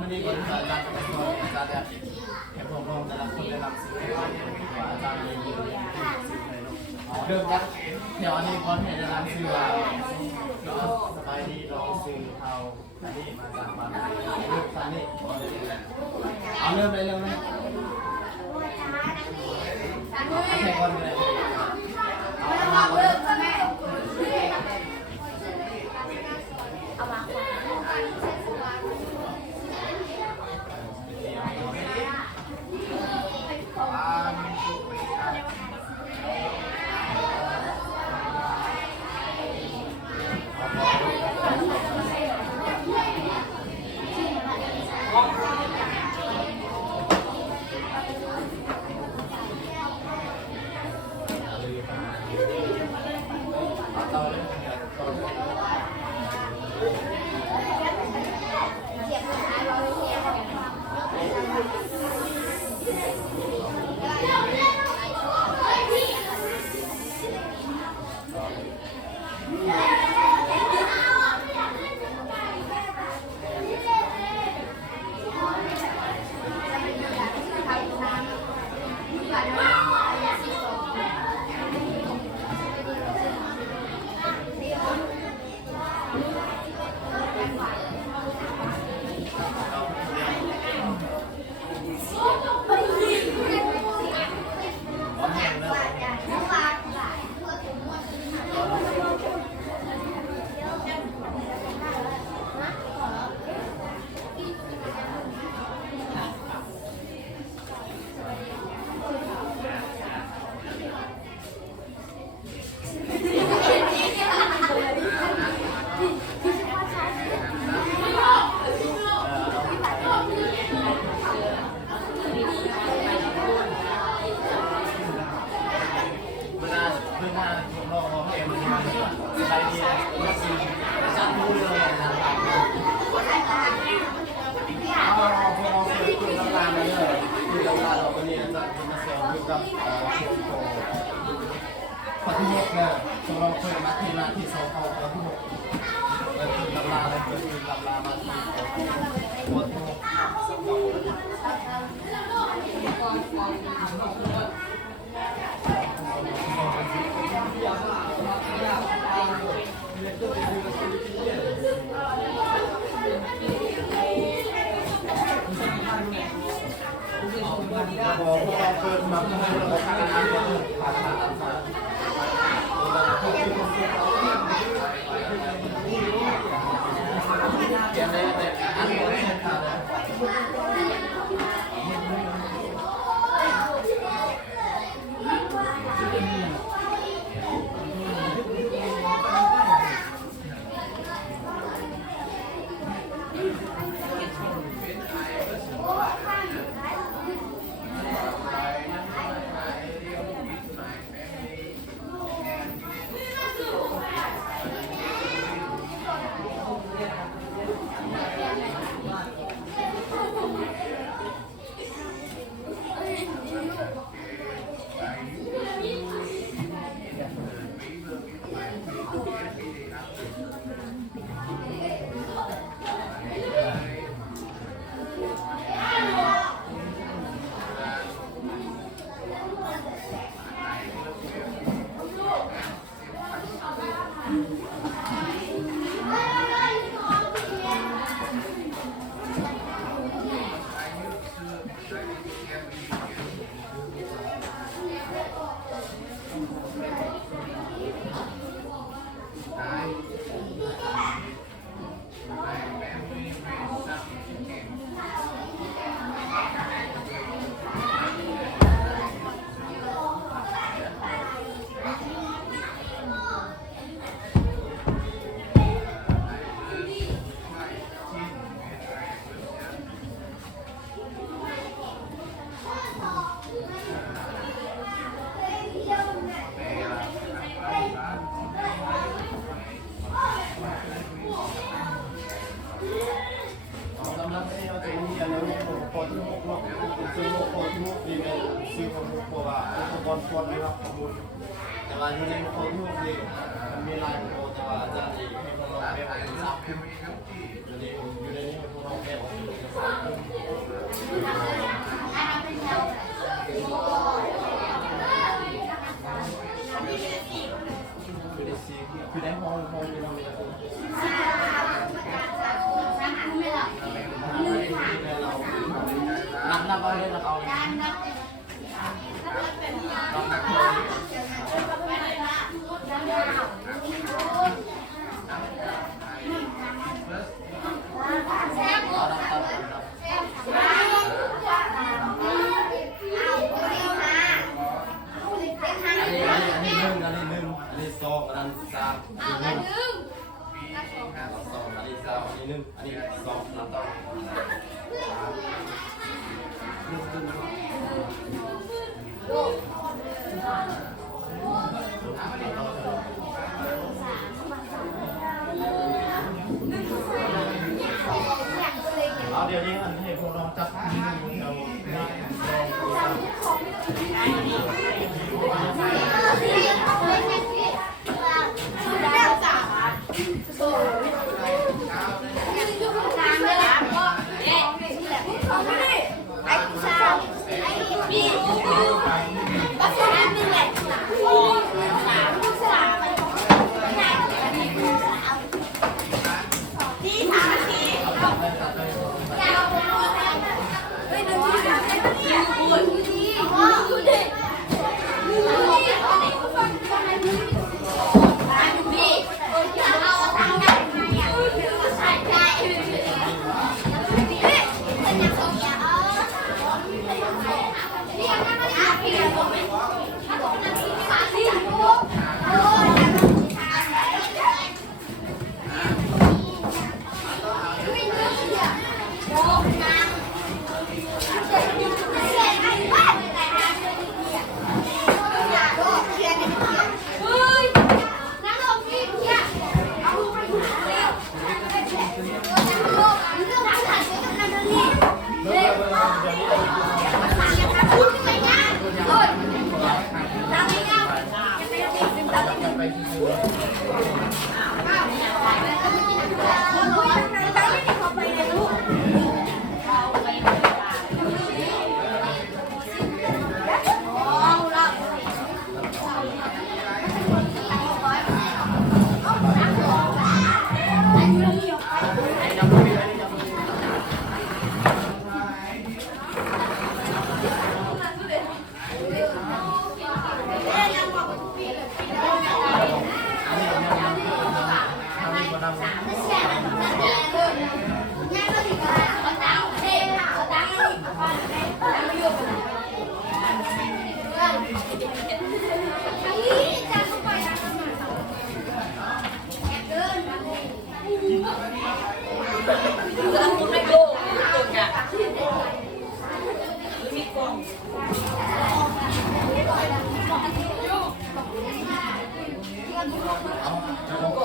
ไม่ได้คนอาจารย์จะสอนอาจารย์แบบเห็นผมลองแต่ละคนได้รับสิ่งที่อาจารย์เรียนรู้เริ่มจากเดี๋ยวอันนี้คนเห็นอาจารย์ชื่อว่าสบายดีลองซื้อเอาอันนี้มาจากบ้านลูกซันนี่เอาเริ่มเลยเริ่มเลยเอาแค่คนเลยเอาเริ่มแม่เอามาข้อที่หกเนี่ยเราเคยมาที่ร้านที่สองข้อที่หกเราคือตำราเลยคือตำรามาที่ข้อที่หกพอเราเปิดมาให้เราทำงานก็ผ่านมาเดี๋ยวเลยอันนี้ไม่ใช่ค่ะแต่ว่าที่ในโค้ดทุกทีมีลายโค้ดแต่ว่าจะให้พวกเราแบบซับขึ้นอยู่ในนี้พวกเราแบบ ห้องอยู่ตรงนี้นับเอาเลยนับเอาสองอันสามอันหนึ่งสองอันนี้สามอันนี้หนึ่งอันนี้สองนับต่อเอาเดี๋ยวนี้อันให้พวกเราจับมือเรา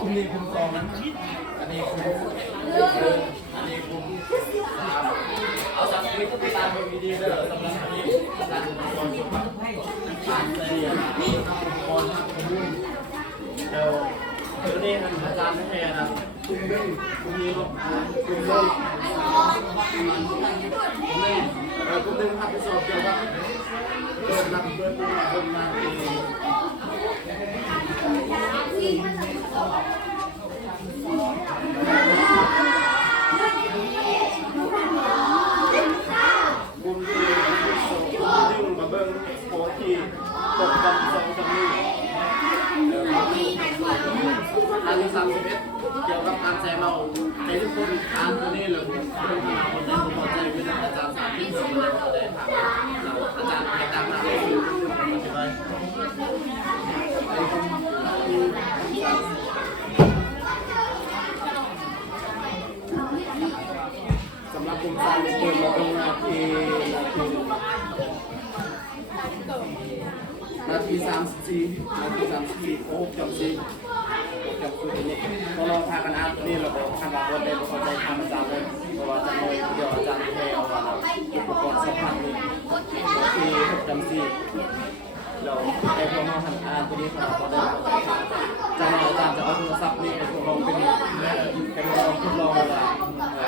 คุณนี่คุณกองนั้นอันนี้คุณอันนี้คุณเอาสักนิดก็ตามไปดีเลยสำหรับอันนี้การคนผ่านเสียคนเดี๋ยวตัวนี้มันอาจารย์ไม่แพ้นะคุณเล่นคุณนี้ลูกคุณเล่นคุณเล่นหัดไปสอบเกี่ยวกับเปิดนักเปิดคนมาอันที่31เกี่ยวกับการแซมเราในทุกคนอ่านตัวนี้เลยคนที่เราคนที่พอใจเป็นอาจารย์สาธิตเราได้ถามอาจารย์ให้ตามหน้าที่เลยสำหรับกลุ่มสายเกมเราเป็นนาที34โอ้จบสิจบคือนี่พอเราพากันอ่านนี่เราบอกทางเราได้เข้าใจทางอาจารย์เลยเพราะว่าจะเลยเดี๋ยวอาจารย์แค่เอาว่าเราอุปกรณ์สัมผัสนี่ที่จำสิเราได้พอมาทำอ่านตัวนี้เราได้อาจารย์จะเอาโทรศัพท์นี่ไปทดลองเป็นลองทดลองว่า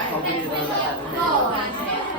เขาไม่ได้เราอาจารย์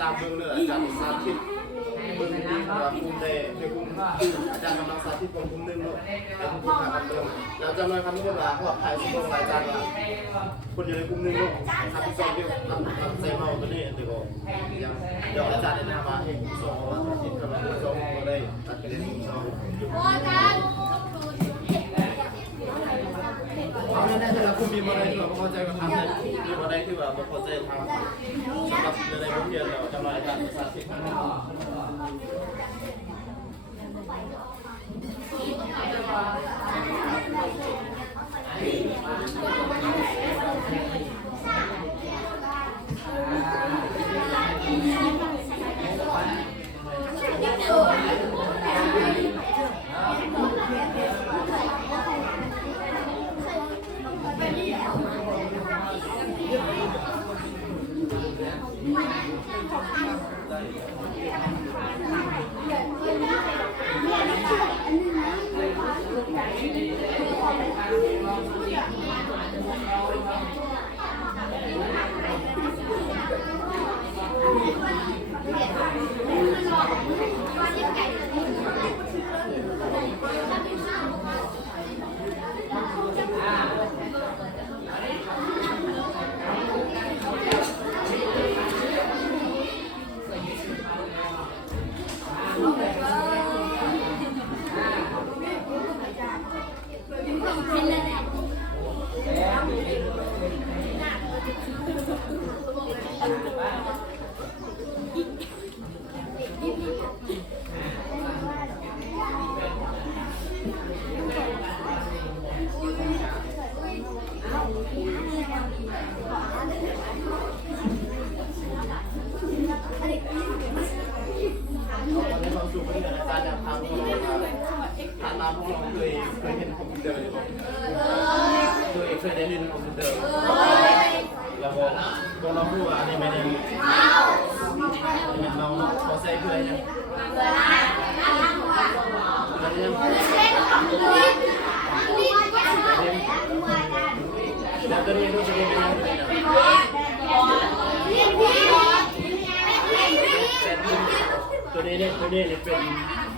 ตามเบื้องเลยอาจารย์สาธิตเบื้องดีกว่าคุมเดย์เพื่อคุมอาจารย์กำลังสาธิตคุมหนึ่งเลยแต่คุมขาดเบื้องแล้วจะมาทำให้เวลาเขาถ่ายสมองรายการว่าคนอยู่ในคุมหนึ่งลูกทำซองเดียวทำเซมาตัวนี้เดี๋ยวเดี๋ยวอาจารย์แนะนำมาให้คุมซองว่าสาธิตทำคุมซองก็ได้ตัดไปเล่นคุมซองเอาแน่ๆแต่ละคุมมีอะไรที่เราเข้าใจกับทำเลยมีอะไรที่แบบเราเข้าใจทำสำหรับในโรงเรียนเราจะมาอาจารย์สาธิตเคยได้ยินคอมพิวเตอร์เราบอกตัวเราพูดว่าอันนี้ไม่ได้เราขอใส่เพื่อยังแล้วจะเรียนรู้จะเรียนเป็นยังไงนะ ตัวนี้เนี่ยเป็น